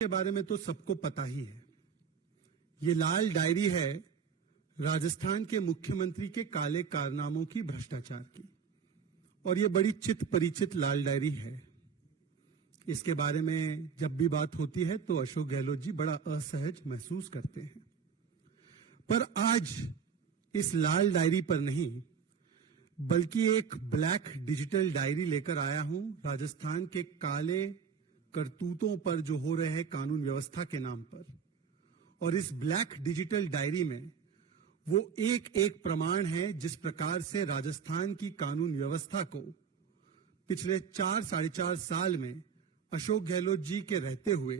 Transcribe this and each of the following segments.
के बारे में तो सबको पता ही है। ये लाल डायरी है राजस्थान के मुख्यमंत्री के काले कारनामों की, भ्रष्टाचार की, और ये बड़ी चित परिचित लाल डायरी है। इसके बारे में जब भी बात होती है तो अशोक गहलोत जी बड़ा असहज महसूस करते हैं। पर आज इस लाल डायरी पर नहीं, बल्कि एक ब्लैक डिजिटल डायरी लेकर आया हूं राजस्थान के काले करतूतों पर जो हो रहे हैं कानून व्यवस्था के नाम पर। और इस ब्लैक डिजिटल डायरी में वो एक एक प्रमाण है जिस प्रकार से राजस्थान की कानून व्यवस्था को पिछले 4-4.5 साल में अशोक गहलोत जी के रहते हुए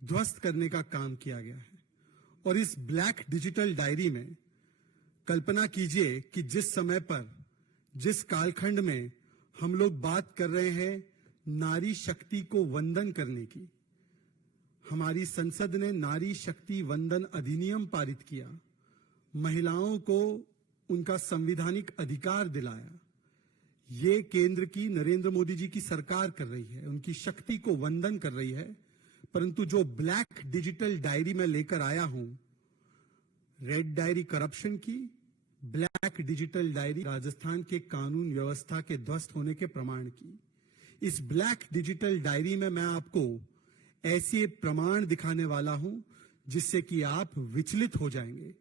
ध्वस्त करने का काम किया गया है। और इस ब्लैक डिजिटल डायरी में कल्पना कीजिए कि जिस समय पर, जिस कालखंड में हम लोग बात कर रहे हैं नारी शक्ति को वंदन करने की, हमारी संसद ने नारी शक्ति वंदन अधिनियम पारित किया, महिलाओं को उनका संवैधानिक अधिकार दिलाया। ये केंद्र की नरेंद्र मोदी जी की सरकार कर रही है, उनकी शक्ति को वंदन कर रही है। परंतु जो ब्लैक डिजिटल डायरी में लेकर आया हूं, रेड डायरी करप्शन की, ब्लैक डिजिटल डायरी राजस्थान के कानून व्यवस्था के ध्वस्त होने के प्रमाण की। इस ब्लैक डिजिटल डायरी में मैं आपको ऐसे प्रमाण दिखाने वाला हूं जिससे कि आप विचलित हो जाएंगे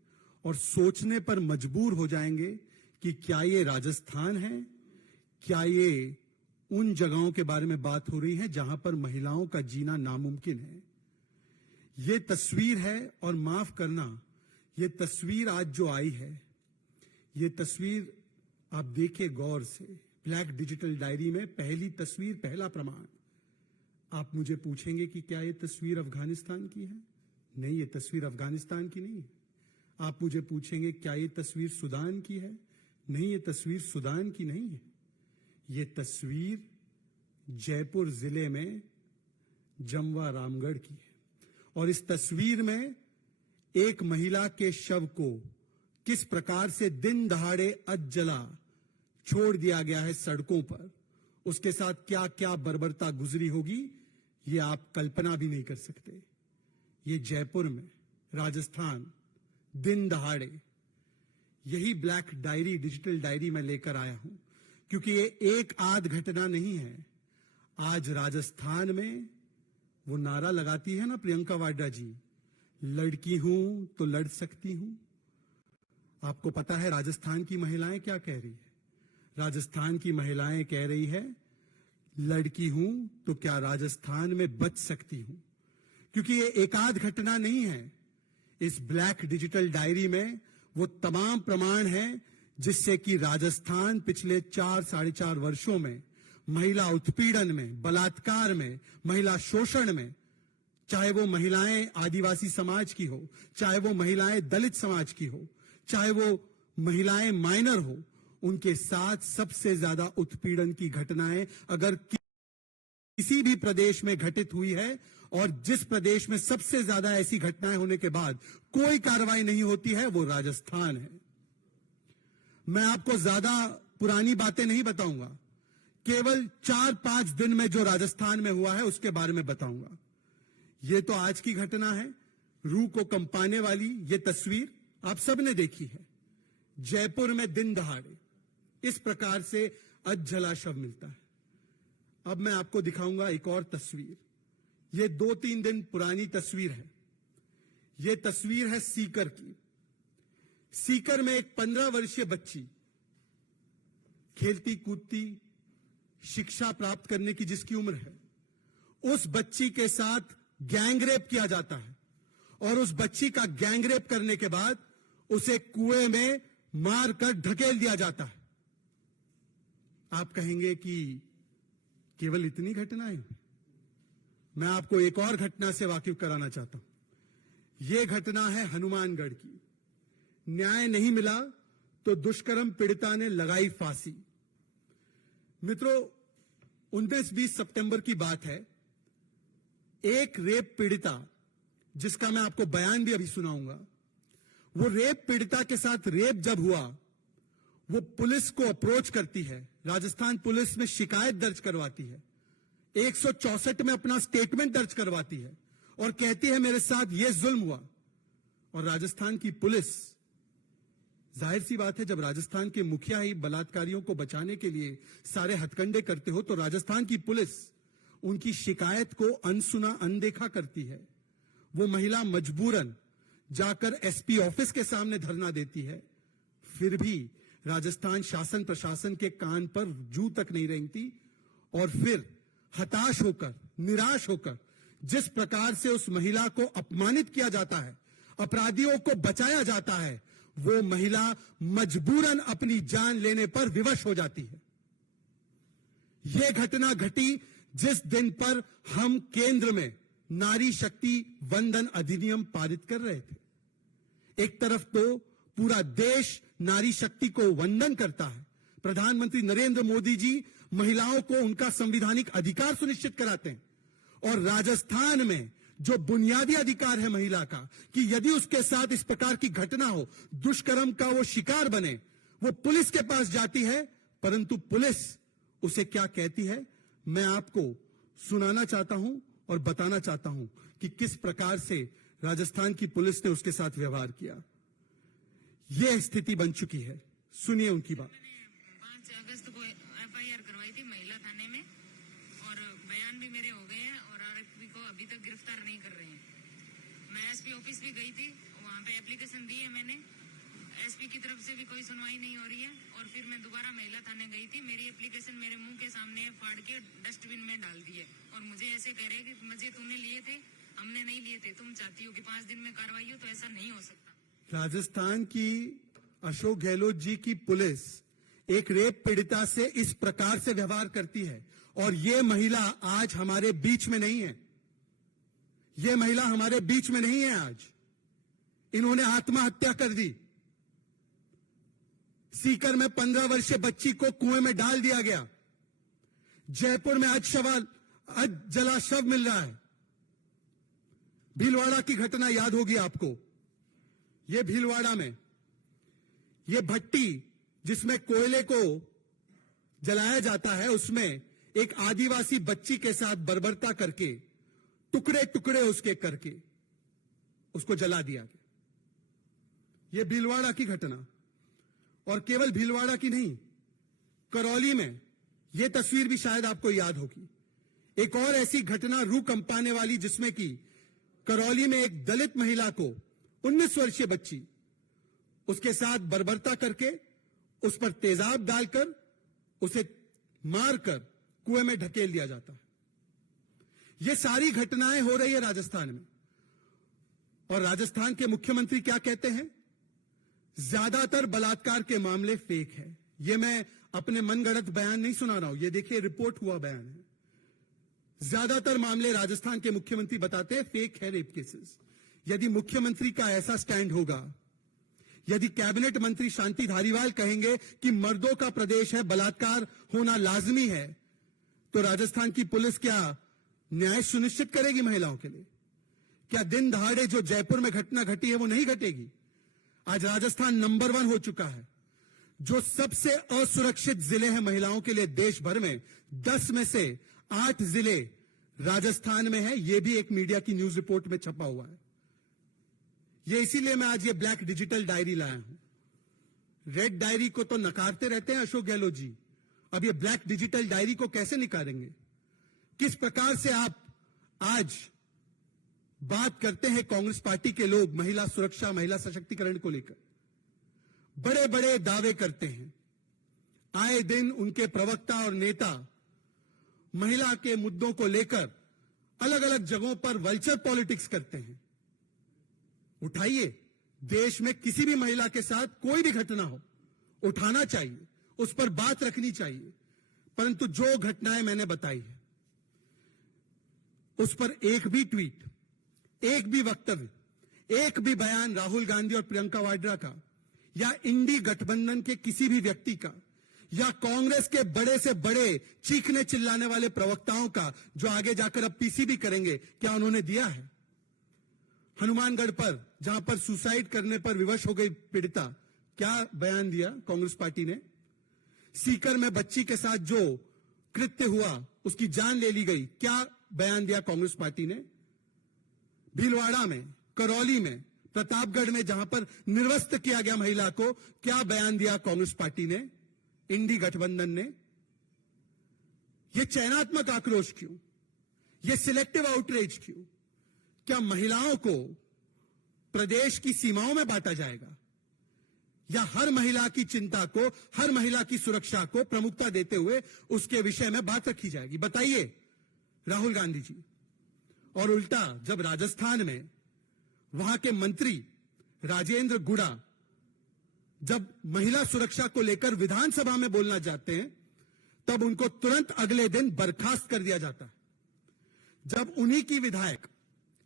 और सोचने पर मजबूर हो जाएंगे कि क्या ये राजस्थान है, क्या ये उन जगहों के बारे में बात हो रही है जहां पर महिलाओं का जीना नामुमकिन है। ये तस्वीर है, और माफ करना, ये तस्वीर आज जो आई है, ये तस्वीर आप देखिए गौर से। ब्लैक डिजिटल डायरी में पहली तस्वीर, पहला प्रमाण। आप मुझे पूछेंगे कि क्या ये तस्वीर अफगानिस्तान की है? नहीं, ये तस्वीर अफगानिस्तान की नहीं है। आप मुझे पूछेंगे क्या ये तस्वीर सूडान की है? नहीं, ये तस्वीर सूडान की नहीं है। ये तस्वीर जयपुर जिले में जमवा रामगढ़ की है। और इस तस्वीर में एक महिला के शव को किस प्रकार से दिन दहाड़े अधजला छोड़ दिया गया है सड़कों पर, उसके साथ क्या क्या बर्बरता गुजरी होगी, ये आप कल्पना भी नहीं कर सकते। ये जयपुर में, राजस्थान, दिन दहाड़े। यही ब्लैक डायरी, डिजिटल डायरी में लेकर आया हूं, क्योंकि ये एक आध घटना नहीं है। आज राजस्थान में वो नारा लगाती है ना प्रियंका वाड्रा जी, लड़की हूं तो लड़ सकती हूं। आपको पता है राजस्थान की महिलाएं क्या कह रही है? राजस्थान की महिलाएं कह रही है, लड़की हूं तो क्या राजस्थान में बच सकती हूं। क्योंकि ये एकाध घटना नहीं है। इस ब्लैक डिजिटल डायरी में वो तमाम प्रमाण हैं जिससे कि राजस्थान पिछले 4-4.5 वर्षों में महिला उत्पीड़न में, बलात्कार में, महिला शोषण में, चाहे वो महिलाएं आदिवासी समाज की हो, चाहे वो महिलाएं दलित समाज की हो, चाहे वो महिलाएं माइनर हो, उनके साथ सबसे ज्यादा उत्पीड़न की घटनाएं अगर किसी भी प्रदेश में घटित हुई है, और जिस प्रदेश में सबसे ज्यादा ऐसी घटनाएं होने के बाद कोई कार्रवाई नहीं होती है, वो राजस्थान है। मैं आपको ज्यादा पुरानी बातें नहीं बताऊंगा, केवल 4-5 दिन में जो राजस्थान में हुआ है उसके बारे में बताऊंगा। ये तो आज की घटना है, रूह को कंपाने वाली ये तस्वीर आप सबने देखी है। जयपुर में दिन दहाड़े इस प्रकार से अधजला शव मिलता है। अब मैं आपको दिखाऊंगा एक और तस्वीर। ये 2-3 दिन पुरानी तस्वीर है। ये तस्वीर है सीकर की। सीकर में एक 15 वर्षीय बच्ची खेलती कूदती, शिक्षा प्राप्त करने की जिसकी उम्र है, उस बच्ची के साथ गैंगरेप किया जाता है। और उस बच्ची का गैंगरेप करने के बाद उसे कुएं में मारकर ढकेल दिया जाता है। आप कहेंगे कि केवल इतनी घटनाएं? मैं आपको एक और घटना से वाकिफ कराना चाहता हूं। यह घटना है हनुमानगढ़ की। न्याय नहीं मिला तो दुष्कर्म पीड़िता ने लगाई फांसी। मित्रों, 19-20 सितंबर की बात है। एक रेप पीड़िता, जिसका मैं आपको बयान भी अभी सुनाऊंगा, वो रेप पीड़िता के साथ रेप जब हुआ, वो पुलिस को अप्रोच करती है, राजस्थान पुलिस में शिकायत दर्ज करवाती है, 164 में अपना स्टेटमेंट दर्ज करवाती है और कहती है मेरे साथ यह जुल्म हुआ। और राजस्थान की पुलिस, जाहिर सी बात है, जब राजस्थान के मुखिया ही बलात्कारियों को बचाने के लिए सारे हथकंडे करते हो तो राजस्थान की पुलिस उनकी शिकायत को अनसुना अनदेखा करती है। वो महिला मजबूरन जाकर एसपी ऑफिस के सामने धरना देती है, फिर भी राजस्थान शासन प्रशासन के कान पर जू तक नहीं रेंगती और फिर हताश होकर, निराश होकर जिस प्रकार से उस महिला को अपमानित किया जाता है, अपराधियों को बचाया जाता है, वो महिला मजबूरन अपनी जान लेने पर विवश हो जाती है। यह घटना घटी जिस दिन पर हम केंद्र में नारी शक्ति वंदन अधिनियम पारित कर रहे थे। एक तरफ तो पूरा देश नारी शक्ति को वंदन करता है, प्रधानमंत्री नरेंद्र मोदी जी महिलाओं को उनका संवैधानिक अधिकार सुनिश्चित कराते हैं, और राजस्थान में जो बुनियादी अधिकार है महिला का कि यदि उसके साथ इस प्रकार की घटना हो, दुष्कर्म का वो शिकार बने, वो पुलिस के पास जाती है, परंतु पुलिस उसे क्या कहती है मैं आपको सुनाना चाहता हूं और बताना चाहता हूं कि किस प्रकार से राजस्थान की पुलिस ने उसके साथ व्यवहार किया। यह स्थिति बन चुकी है। सुनिए उनकी बात। 5 अगस्त को एफआईआर करवाई थी महिला थाने में और बयान भी मेरे हो गए हैं और आरोपी को अभी तक गिरफ्तार नहीं कर रहे हैं। मैं एसपी ऑफिस भी गई थी, वहां पे एप्लीकेशन दी है मैंने, एसपी की तरफ से भी कोई सुनवाई नहीं हो रही है। और फिर मैं दोबारा महिला थाने गई थी, मेरी एप्लीकेशन मेरे मुंह के सामने फाड़ के डस्टबिन में डाल दी है और मुझे ऐसे कह रहे हैं कि मुझे तूने लिए थे, हमने नहीं लिए थे, तुम चाहती हो कि 5 दिन में कार्रवाई हो, तो ऐसा नहीं हो सकता। राजस्थान की अशोक गहलोत जी की पुलिस एक रेप पीड़िता से इस प्रकार से व्यवहार करती है, और यह महिला आज हमारे बीच में नहीं है। यह महिला हमारे बीच में नहीं है आज। इन्होंने आत्महत्या कर दी। सीकर में 15 वर्षीय बच्ची को कुएं में डाल दिया गया। जयपुर में आज जला शव मिल रहा है। भीलवाड़ा की घटना याद होगी आपको। यह भीलवाड़ा में यह भट्टी जिसमें कोयले को जलाया जाता है, उसमें एक आदिवासी बच्ची के साथ बर्बरता करके टुकड़े टुकड़े उसके करके उसको जला दिया गया। यह भीलवाड़ा की घटना, और केवल भीलवाड़ा की नहीं, करौली में यह तस्वीर भी शायद आपको याद होगी। एक और ऐसी घटना रूह कंपाने वाली, जिसमें कि करौली में एक दलित महिला को 19 वर्षीय बच्ची उसके साथ बर्बरता करके उस पर तेजाब डालकर उसे मारकर कुएं में ढकेल दिया जाता है। ये सारी घटनाएं हो रही है राजस्थान में, और राजस्थान के मुख्यमंत्री क्या कहते हैं? ज्यादातर बलात्कार के मामले फेक है। ये मैं अपने मनगढ़ंत बयान नहीं सुना रहा हूं, ये देखिए रिपोर्ट हुआ बयान है। ज्यादातर मामले राजस्थान के मुख्यमंत्री बताते हैं फेक है रेप केसेस। यदि मुख्यमंत्री का ऐसा स्टैंड होगा, यदि कैबिनेट मंत्री शांति धारीवाल कहेंगे कि मर्दों का प्रदेश है, बलात्कार होना लाजमी है, तो राजस्थान की पुलिस क्या न्याय सुनिश्चित करेगी महिलाओं के लिए? क्या दिन दहाड़े जो जयपुर में घटना घटी है वो नहीं घटेगी? आज राजस्थान नंबर 1 हो चुका है। जो सबसे असुरक्षित जिले हैं महिलाओं के लिए देश भर में, 10 में से 8 जिले राजस्थान में है। यह भी एक मीडिया की न्यूज रिपोर्ट में छपा हुआ है। ये इसीलिए मैं आज ये ब्लैक डिजिटल डायरी लाया हूं। रेड डायरी को तो नकारते रहते हैं अशोक गहलोत जी, अब ये ब्लैक डिजिटल डायरी को कैसे निकालेंगे? किस प्रकार से आप आज बात करते हैं कांग्रेस पार्टी के लोग महिला सुरक्षा, महिला सशक्तिकरण को लेकर बड़े बड़े दावे करते हैं। आए दिन उनके प्रवक्ता और नेता महिला के मुद्दों को लेकर अलग अलग जगहों पर वल्चर पॉलिटिक्स करते हैं। उठाइए, देश में किसी भी महिला के साथ कोई भी घटना हो, उठाना चाहिए, उस पर बात रखनी चाहिए, परंतु जो घटनाएं मैंने बताई है उस पर एक भी ट्वीट, एक भी वक्तव्य, एक भी बयान राहुल गांधी और प्रियंका वाड्रा का, या इंडी गठबंधन के किसी भी व्यक्ति का, या कांग्रेस के बड़े से बड़े चीखने चिल्लाने वाले प्रवक्ताओं का, जो आगे जाकर अब पीसीबी करेंगे, क्या उन्होंने दिया है? हनुमानगढ़ पर जहां पर सुसाइड करने पर विवश हो गई पीड़िता, क्या बयान दिया कांग्रेस पार्टी ने? सीकर में बच्ची के साथ जो कृत्य हुआ, उसकी जान ले ली गई, क्या बयान दिया कांग्रेस पार्टी ने? भीलवाड़ा में, करौली में, प्रतापगढ़ में जहां पर निर्वस्त्र किया गया महिला को, क्या बयान दिया कांग्रेस पार्टी ने, इंडी गठबंधन ने? यह चयनात्मक आक्रोश क्यों? यह सिलेक्टिव आउटरीच क्यों? क्या महिलाओं को प्रदेश की सीमाओं में बांटा जाएगा, या हर महिला की चिंता को, हर महिला की सुरक्षा को प्रमुखता देते हुए उसके विषय में बात रखी जाएगी? बताइए राहुल गांधी जी। और उल्टा जब राजस्थान में वहां के मंत्री राजेंद्र गुड़ा जब महिला सुरक्षा को लेकर विधानसभा में बोलना चाहते हैं, तब उनको तुरंत अगले दिन बर्खास्त कर दिया जाता है। जब उन्हीं की विधायक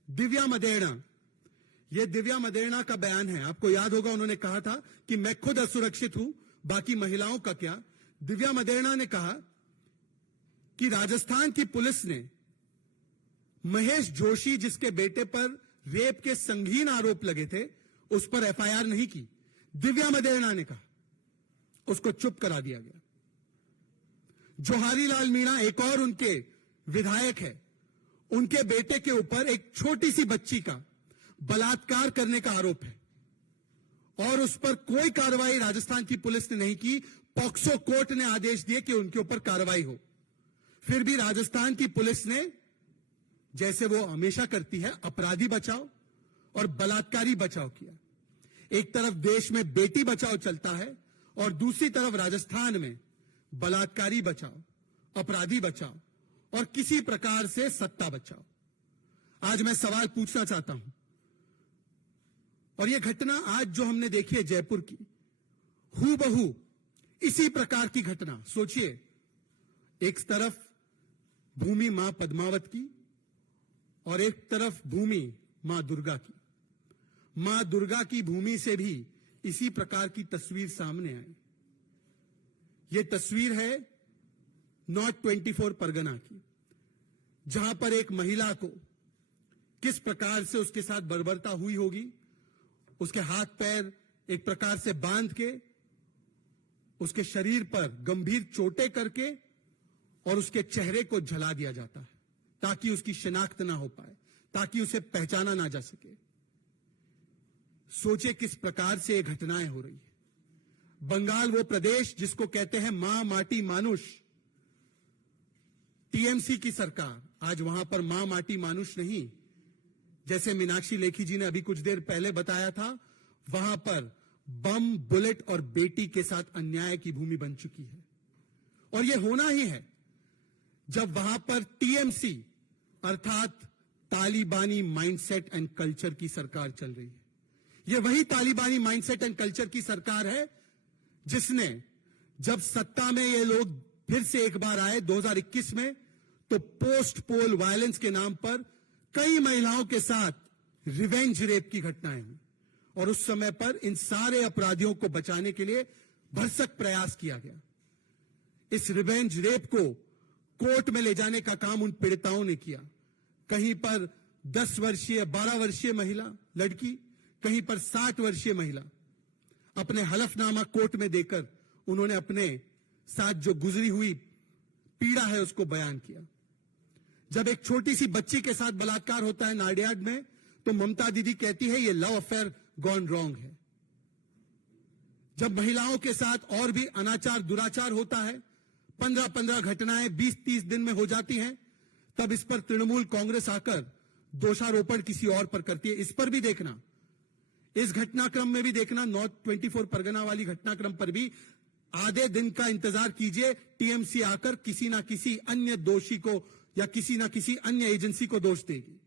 दिव्या मदेरणा, यह दिव्या मदेरणा का बयान है, आपको याद होगा उन्होंने कहा था कि मैं खुद असुरक्षित हूं, बाकी महिलाओं का क्या। दिव्या मदेरणा ने कहा कि राजस्थान की पुलिस ने महेश जोशी, जिसके बेटे पर रेप के संगीन आरोप लगे थे, उस पर एफआईआर नहीं की। दिव्या मदेरणा ने कहा, उसको चुप करा दिया गया। जोहारी लाल मीणा एक और उनके विधायक है, उनके बेटे के ऊपर एक छोटी सी बच्ची का बलात्कार करने का आरोप है और उस पर कोई कार्रवाई राजस्थान की पुलिस ने नहीं की। पॉक्सो कोर्ट ने आदेश दिए कि उनके ऊपर कार्रवाई हो, फिर भी राजस्थान की पुलिस ने, जैसे वो हमेशा करती है, अपराधी बचाओ और बलात्कारी बचाओ किया। एक तरफ देश में बेटी बचाओ चलता है और दूसरी तरफ राजस्थान में बलात्कारी बचाओ, अपराधी बचाओ और किसी प्रकार से सत्ता बचाओ। आज मैं सवाल पूछना चाहता हूं, और यह घटना आज जो हमने देखी है जयपुर की, हूबहू इसी प्रकार की घटना सोचिए। एक तरफ भूमि मां पद्मावत की और एक तरफ भूमि मां दुर्गा की। मां दुर्गा की भूमि से भी इसी प्रकार की तस्वीर सामने आई। यह तस्वीर है नॉर्थ 24 परगना की, जहां पर एक महिला को किस प्रकार से उसके साथ बर्बरता हुई होगी, उसके हाथ पैर एक प्रकार से बांध के, उसके शरीर पर गंभीर चोटें करके और उसके चेहरे को जला दिया जाता है ताकि उसकी शिनाख्त ना हो पाए, ताकि उसे पहचाना ना जा सके। सोचे किस प्रकार से ये घटनाएं हो रही है। बंगाल वो प्रदेश जिसको कहते हैं मां माटी मानुष, टीएमसी की सरकार आज वहां पर मां माटी मानुष नहीं, जैसे मीनाक्षी लेखी जी ने अभी कुछ देर पहले बताया था, वहां पर बम, बुलेट और बेटी के साथ अन्याय की भूमि बन चुकी है। और यह होना ही है जब वहां पर टीएमसी अर्थात तालिबानी माइंडसेट एंड कल्चर की सरकार चल रही है। यह वही तालिबानी माइंडसेट एंड कल्चर की सरकार है जिसने, जब सत्ता में ये लोग फिर से एक बार आए 2021 में, तो पोस्ट पोल वायलेंस के नाम पर कई महिलाओं के साथ रिवेंज रेप की घटनाएं हुई और उस समय पर इन सारे अपराधियों को बचाने के लिए भरसक प्रयास किया गया। इस रिवेंज रेप को कोर्ट में ले जाने का काम उन पीड़िताओं ने किया। कहीं पर 10 वर्षीय 12 वर्षीय महिला लड़की, कहीं पर 60 वर्षीय महिला, अपने हलफनामा कोर्ट में देकर उन्होंने अपने साथ जो गुजरी हुई पीड़ा है उसको बयान किया। जब एक छोटी सी बच्ची के साथ बलात्कार होता है नाडियाड में, तो ममता दीदी कहती है ये लव अफेयर गॉन रॉन्ग है। जब महिलाओं के साथ और भी अनाचार दुराचार होता है, 15-15 घटनाएं 20-30 दिन में हो जाती हैं, तब इस पर तृणमूल कांग्रेस आकर दोषारोपण किसी और पर करती है। इस पर भी देखना, इस घटनाक्रम में भी देखना, नॉर्थ 24 परगना वाली घटनाक्रम पर भी आधे दिन का इंतजार कीजिए, टीएमसी आकर किसी ना किसी अन्य दोषी को या किसी ना किसी अन्य एजेंसी को दोष देगी।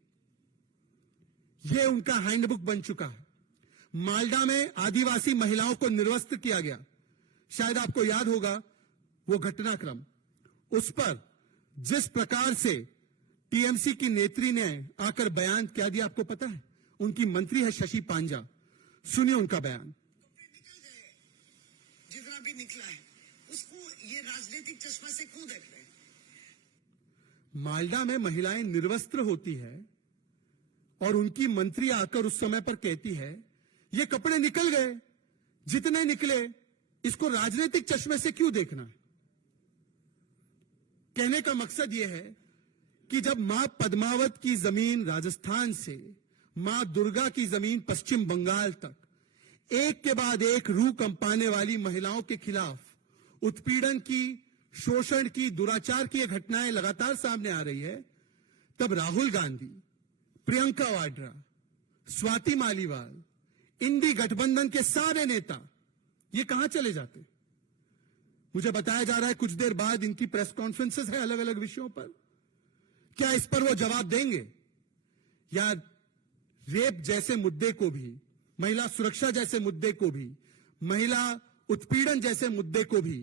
यह उनका हैंडबुक बन चुका है। मालडा में आदिवासी महिलाओं को निर्वस्त्र किया गया, शायद आपको याद होगा वो घटनाक्रम। उस पर जिस प्रकार से टीएमसी की नेत्री ने आकर बयान क्या दिया आपको पता है? उनकी मंत्री है शशि पांजा, सुनिए उनका बयान। जितना भी निकला है उसको ये राजनीतिक चश्मा से क्यों देख रहे हैं? मालडा में महिलाएं निर्वस्त्र होती है और उनकी मंत्री आकर उस समय पर कहती है ये कपड़े निकल गए, जितने निकले, इसको राजनीतिक चश्मे से क्यों देखना है? कहने का मकसद यह है कि जब मां पद्मावत की जमीन राजस्थान से मां दुर्गा की जमीन पश्चिम बंगाल तक एक के बाद एक रूह कंपाने वाली महिलाओं के खिलाफ उत्पीड़न की, शोषण की, दुराचार की ये घटनाएं लगातार सामने आ रही है, तब राहुल गांधी, प्रियंका वाड्रा, स्वाति मालीवाल, इंडी गठबंधन के सारे नेता ये कहां चले जाते? मुझे बताया जा रहा है कुछ देर बाद इनकी प्रेस कॉन्फ्रेंसेस है अलग अलग विषयों पर। क्या इस पर वो जवाब देंगे? या रेप जैसे मुद्दे को भी, महिला सुरक्षा जैसे मुद्दे को भी, महिला उत्पीड़न जैसे मुद्दे को भी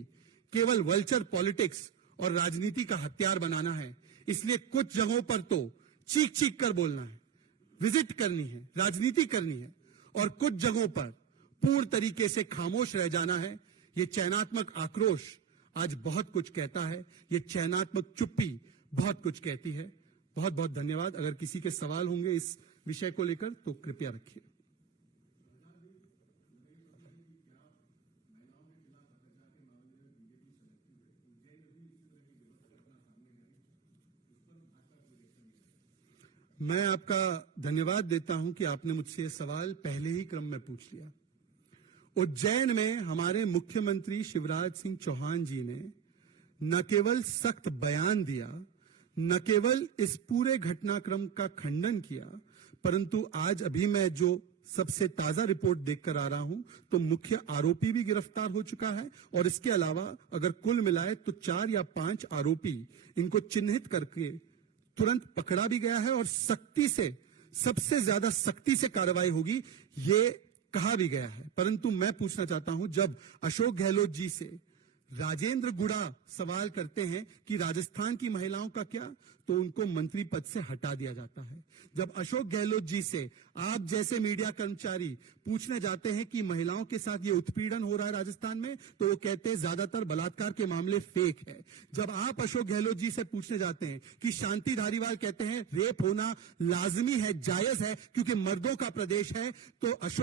केवल वल्चर पॉलिटिक्स और राजनीति का हथियार बनाना है? इसलिए कुछ जगहों पर तो चीख चीख कर बोलना है, विजिट करनी है, राजनीति करनी है, और कुछ जगहों पर पूर्ण तरीके से खामोश रह जाना है। ये चयनात्मक आक्रोश आज बहुत कुछ कहता है, ये चयनात्मक चुप्पी बहुत कुछ कहती है। बहुत बहुत धन्यवाद। अगर किसी के सवाल होंगे इस विषय को लेकर तो कृपया रखिए। मैं आपका धन्यवाद देता हूं कि आपने मुझसे यह सवाल पहले ही क्रम में पूछ लिया। उज्जैन में हमारे मुख्यमंत्री शिवराज सिंह चौहान जी ने न केवल सख्त बयान दिया, न केवल इस पूरे घटनाक्रम का खंडन किया, परंतु आज अभी मैं जो सबसे ताजा रिपोर्ट देखकर आ रहा हूं तो मुख्य आरोपी भी गिरफ्तार हो चुका है, और इसके अलावा अगर कुल मिलाए तो 4 या 5 आरोपी इनको चिन्हित करके तुरंत पकड़ा भी गया है, और सख्ती से, सबसे ज्यादा सख्ती से कार्रवाई होगी ये कहा भी गया है। परंतु मैं पूछना चाहता हूं, जब अशोक गहलोत जी से राजेंद्र गुड़ा सवाल करते हैं कि राजस्थान की महिलाओं का क्या, तो उनको मंत्री पद से हटा दिया जाता है। जब अशोक गहलोत जी से आप जैसे मीडिया कर्मचारी पूछने जाते हैं कि महिलाओं के साथ ये उत्पीड़न हो रहा है राजस्थान में, तो वो कहते हैं ज्यादातर बलात्कार के मामले फेक है। जब आप अशोक गहलोत जी से पूछने जाते हैं कि शांति धारीवाल कहते हैं रेप होना लाजमी है, जायज है क्योंकि मर्दों का प्रदेश है, तो अशोक